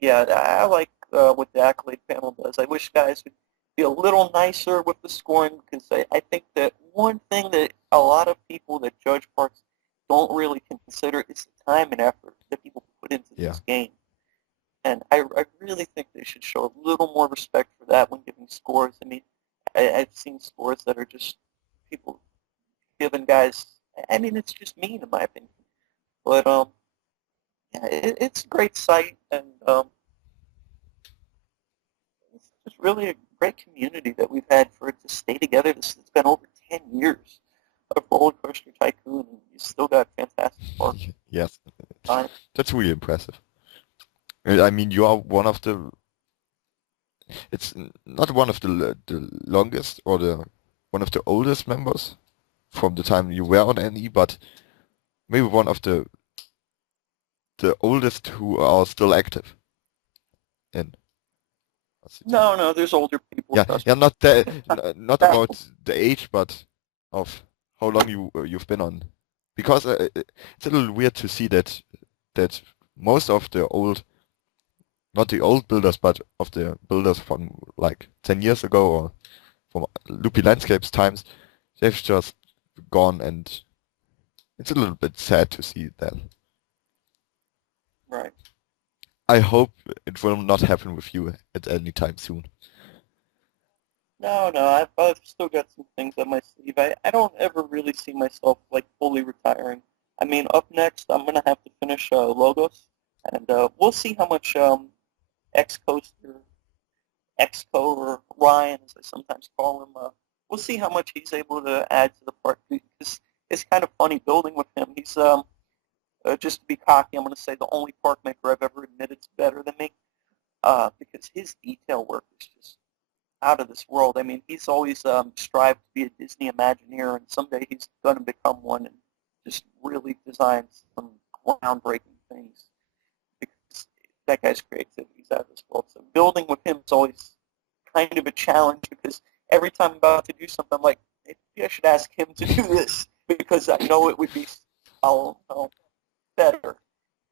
yeah, I like what the Accolade panel does. I wish guys would be a little nicer with the scoring because I think that one thing that a lot of people that judge parks don't really consider is the time and effort that people put into Yeah. these games. And I really think they should show a little more respect for that when giving scores. I mean, I've seen scores that are just people giving guys. I mean, it's just mean in my opinion. But yeah, it's a great site, and it's just really a great community that we've had for it to stay together. It's been over 10 years of Roller Coaster Tycoon, and you still got fantastic parks. Yes, Fine. that's really impressive. I mean, you are one of it's not one of the longest or one of the oldest members from the time you were on NE, but maybe one of the oldest who are still active in. No, there's older people. Yeah, Trust yeah, me. not about the age, but of how long you've been on, because it's a little weird to see that most of the old, not the old builders, but of the builders from like 10 years ago or from Loopy Landscapes times, they've just gone, and it's a little bit sad to see that. Right. I hope it will not happen with you at any time soon. No, I've still got some things on my sleeve. I don't ever really see myself like fully retiring. I mean, up next, I'm gonna have to finish Logos, and we'll see how much X-Coaster, X-Co, or Ryan, as I sometimes call him, we'll see how much he's able to add to the park because it's kind of funny building with him. He's just to be cocky, I'm gonna say the only park maker I've ever admitted is better than me because his detail work is just out of this world. I mean, he's always strived to be a Disney Imagineer, and someday he's going to become one and just really design some groundbreaking things because that guy's creativity is out of this world. So building with him is always kind of a challenge because every time I'm about to do something, I'm like, maybe I should ask him to do this because I know it would be better.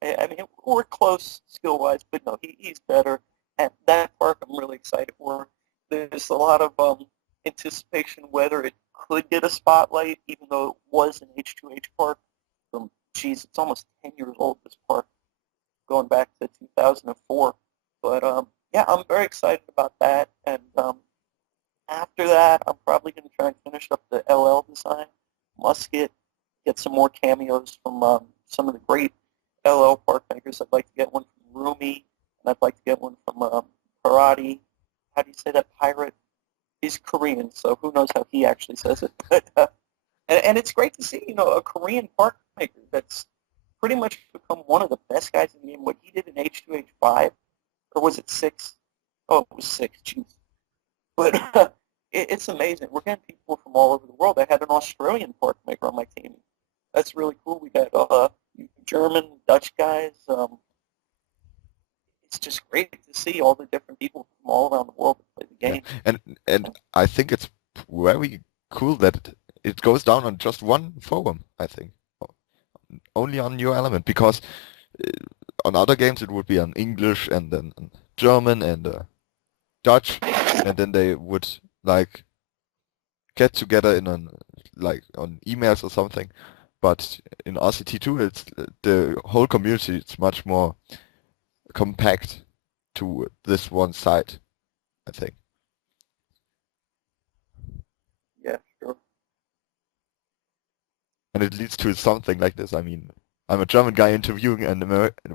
I mean, we're close skill-wise, but no, he's better. And that park I'm really excited for. There's a lot of anticipation whether it could get a spotlight, even though it was an H2H park. Geez, it's almost 10 years old, this park, going back to 2004. But yeah, I'm very excited about that. And after that, I'm probably going to try and finish up the LL design, Musket, get some more cameos from some of the great LL park makers. I'd like to get one from Rumi, and I'd like to get one from Karate. How do you say that? Pirate? He's Korean, so who knows how he actually says it. But and it's great to see, a Korean park maker that's pretty much become one of the best guys in the game. What he did in H2H5, or was it 6? Oh, it was 6, jeez. But it's amazing. We're getting people from all over the world. I had an Australian park maker on my team. That's really cool. We got German, Dutch guys. It's just great to see all the different people from all around the world that play the game. Yeah. And I think it's very cool that it goes down on just one forum, I think. Only on New Element, because on other games it would be on English and then German and Dutch, and then they would like get together in on emails or something. But in RCT2, it's the whole community is much more compact to this one site, I think. Yeah, sure. And it leads to something like this. I mean, I'm a German guy interviewing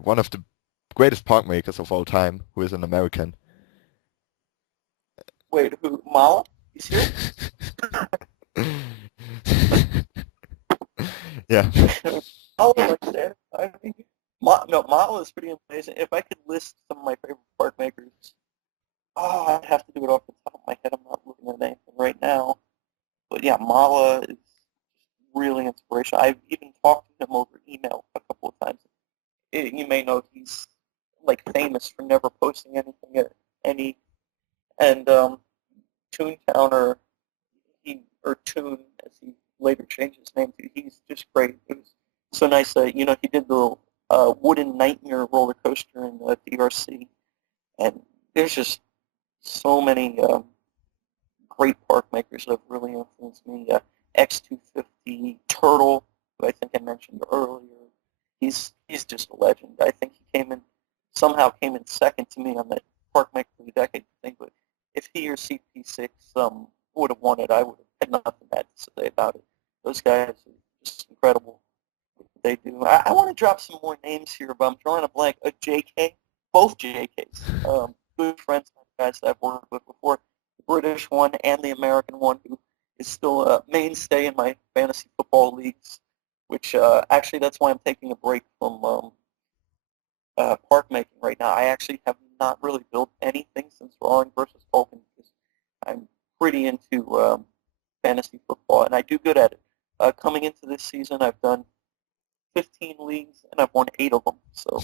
one of the greatest park makers of all time, who is an American. Wait, who? Mala? He's here? Yeah. Mala right there. I mean, Mala is pretty amazing. If I could list some of my favorite park makers, I'd have to do it off the top of my head. I'm not looking at anything right now. But yeah, Mala is really inspirational. I've even talked to him over email a couple of times. You may know he's like famous for never posting anything at any, and Toontown or Toon, as he later changed his name to, he's just great. It was so nice. He did the Wooden Nightmare roller coaster in DRC, and there's just so many great park makers that have really influenced me. X250 Turtle, who I think I mentioned earlier, he's just a legend. I think he somehow came in second to me on the Park Maker of the Decade thing, but if he or CP6 would have won it, I would have had nothing bad to say about it. Those guys are just incredible what they do. I want to drop some more names here, but I'm drawing a blank. JK, both JKs, good friends, guys that I've worked with before, the British one and the American one, who is still a mainstay in my fantasy football leagues, which actually that's why I'm taking a break from park making right now. I actually have not really built anything since Drawing versus Tolkien, because I'm pretty into fantasy football, and I do good at it. Coming into this season, I've done 15 leagues, and I've won 8 of them, so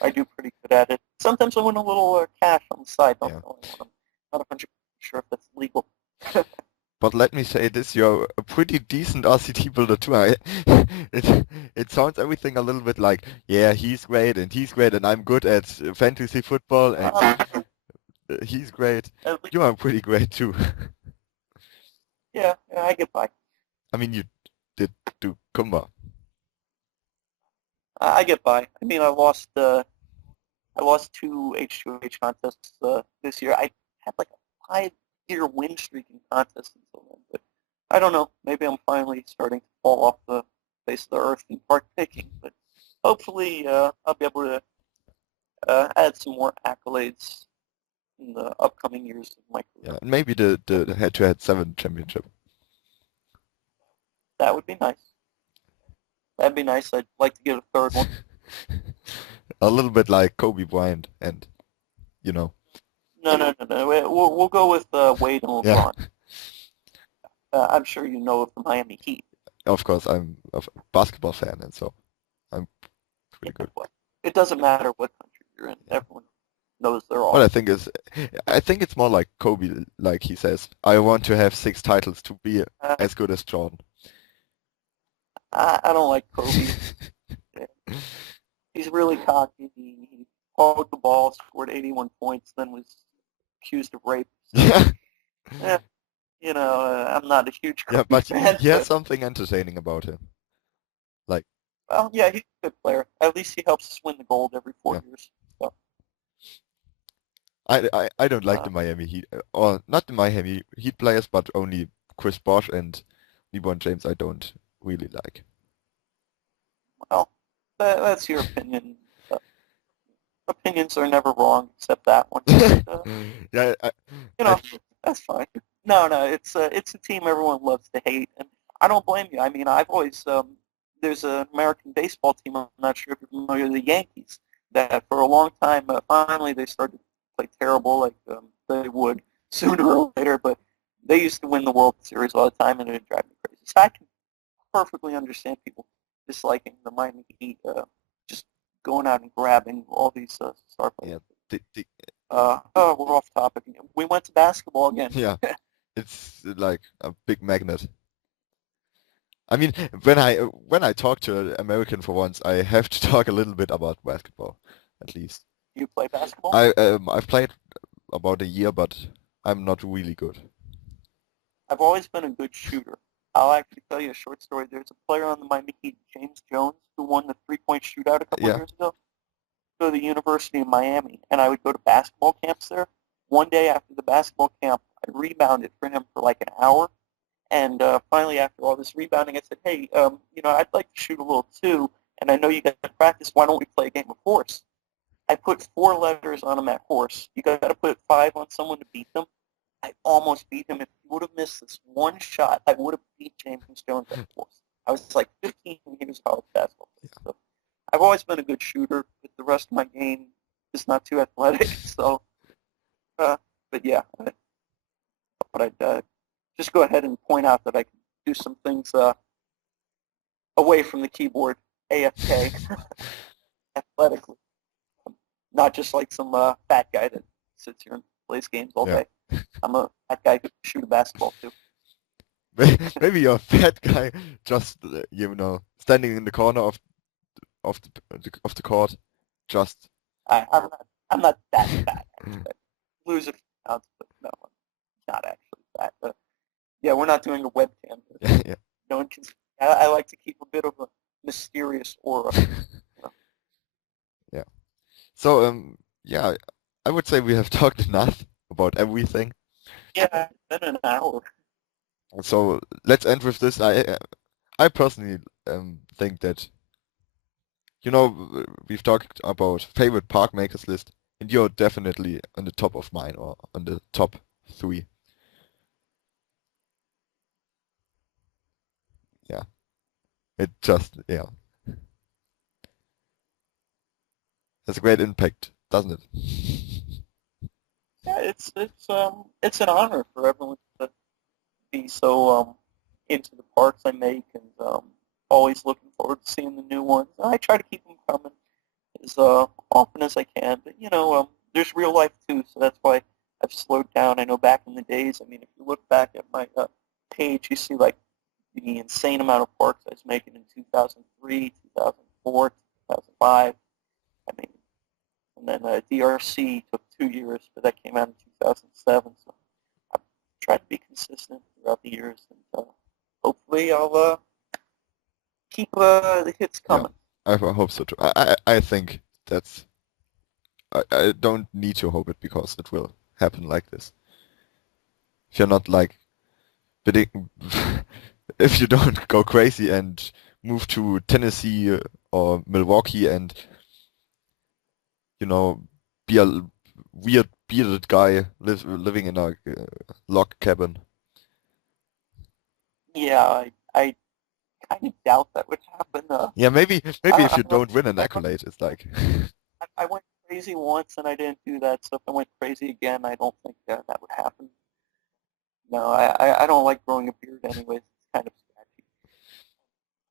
I do pretty good at it. Sometimes I win a little cash on the side. Don't know. I'm not 100% sure if that's legal. But let me say this, you're a pretty decent RCT builder too. It sounds everything a little bit like, yeah, he's great and I'm good at fantasy football and he's great. You are pretty great too. Yeah, I get by. I mean, you did do Kumba. I get by. I mean, I lost 2 H2H contests this year. I had like a 5-year win streak in contests until then, but I don't know. Maybe I'm finally starting to fall off the face of the earth in park picking, but hopefully I'll be able to add some more accolades in the upcoming years of my career. Yeah, and maybe the head-to-head 7 championship. That would be nice. That'd be nice. I'd like to get a 3rd one. A little bit like Kobe Bryant and, No. We'll go with Wade and LeBron. Yeah. I'm sure you know of the Miami Heat. Of course, I'm a basketball fan, and so I'm pretty good. It doesn't matter what country you're in. Everyone knows they're all. What I think it's more like Kobe, like he says, I want to have 6 titles to be as good as Jordan. I don't like Kobe. He's really cocky. He hogged the ball, scored 81 points, then was accused of rape. So, I'm not a huge Kobe fan. He has something entertaining about him. Well, yeah, he's a good player. At least he helps us win the gold every 4 years. So. I don't like the Miami Heat, or not the Miami Heat players, but only Chris Bosh and LeBron James I don't really like. Well, that's your opinion. Opinions are never wrong, except that one. But, that's fine. No, it's a team everyone loves to hate, and I don't blame you. I mean, I've always there's an American baseball team, I'm not sure if you're familiar, the Yankees, that for a long time, finally they started to play terrible, like they would sooner or later, but they used to win the World Series all the time, and it would drive me crazy. So I can perfectly understand people disliking the Miami Heat, just going out and grabbing all these star players. Yeah, We're off topic. We went to basketball again. yeah, it's like a big magnet. I mean, when I talk to an American for once, I have to talk a little bit about basketball, at least. You play basketball? I've played about a year, but I'm not really good. I've always been a good shooter. I'll actually tell you a short story. There's a player on the Miami Heat, James Jones, who won the three-point shootout a couple Yeah. years ago. Go to the University of Miami, and I would go to basketball camps there. One day after the basketball camp, I rebounded for him for like an hour. And finally, after all this rebounding, I said, hey, I'd like to shoot a little too, and I know you got to practice. Why don't we play a game of horse? I put 4 letters on him at horse. You got to put 5 on someone to beat them. I almost beat him. If he would have missed this one shot, I would have beat James Jones at horse. I was like 15 when he was a college basketball player. So I've always been a good shooter, but the rest of my game is not too athletic. So, but yeah, but I'd just go ahead and point out that I can do some things away from the keyboard, AFK, athletically. Not just like some fat guy that sits here and plays games all day. I'm a fat guy who can shoot a basketball too. Maybe you're a fat guy, just standing in the corner of the court, just. I'm not that fat. Lose a few pounds, but no, I'm not actually fat. Yeah, we're not doing a webcam. Yeah. No one can. I like to keep a bit of a mysterious aura. Yeah. So yeah, I would say we have talked enough about everything. Yeah, it's been an hour. So let's end with this. I personally think that we've talked about favorite park makers list, and you're definitely on the top of mine, or on the top 3. Yeah. It just has a great impact, doesn't it? Yeah, it's an honor for everyone to be so into the parks I make, and always looking forward to seeing the new ones. I try to keep them coming as often as I can, but there's real life too, so that's why I've slowed down. I know back in the days, I mean, if you look back at my page, you see like the insane amount of parks I was making in 2003, 2004, 2005. I mean, and then DRC took 2 years, but that came out in 2007. So I've tried to be consistent throughout the years, and hopefully I'll keep the hits coming. I hope so too. I think that's. I don't need to hope it, because it will happen like this. If you're not like bidding, if you don't go crazy and move to Tennessee or Milwaukee and be a weird bearded guy living in a log cabin. Yeah, I kind of doubt that would happen. Yeah, maybe if you I don't win an Accolade, it's like. I went crazy once and I didn't do that, so if I went crazy again, I don't think that would happen. No, I don't like growing a beard anyways. It's kind of sketchy.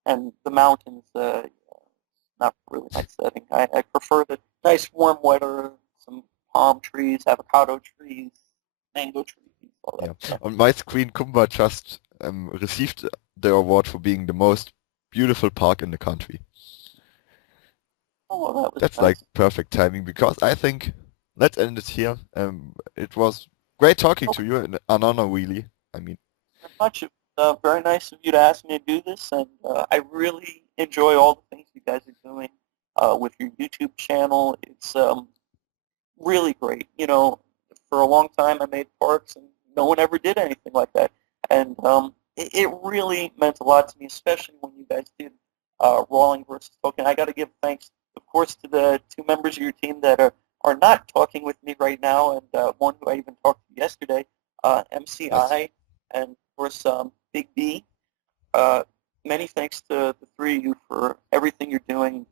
And the mountains, not really my setting. I prefer the nice warm weather, some palm trees, avocado trees, mango trees, all that stuff. On my screen, Kumba just received the award for being the most beautiful park in the country. Oh, well, That's nice. like perfect timing, because I think let's end it here. It was great talking to you, and an honor, really. I mean, very much. Very nice of you to ask me to do this, and I really enjoy all the things you guys are doing with your YouTube channel. It's really great. For a long time I made parks, and no one ever did anything like that, and it really meant a lot to me, especially when you guys did Rawling versus Tolkien. I got to give thanks, of course, to the 2 members of your team that are not talking with me right now, and one who I even talked to yesterday, MCI, and of course Big B. many thanks to the three of you for everything you're doing.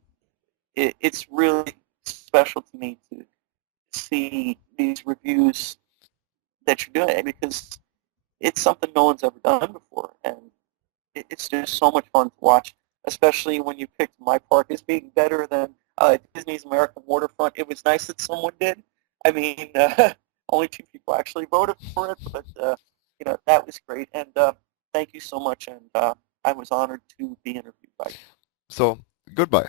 It's really special to me to see these reviews that you're doing because it's something no one's ever done before, and it's just so much fun to watch, especially when you picked my park as being better than Disney's American Waterfront. It was nice that someone did. I mean, only two people actually voted for it, but that was great. And thank you so much. And I was honored to be interviewed by you. So, goodbye.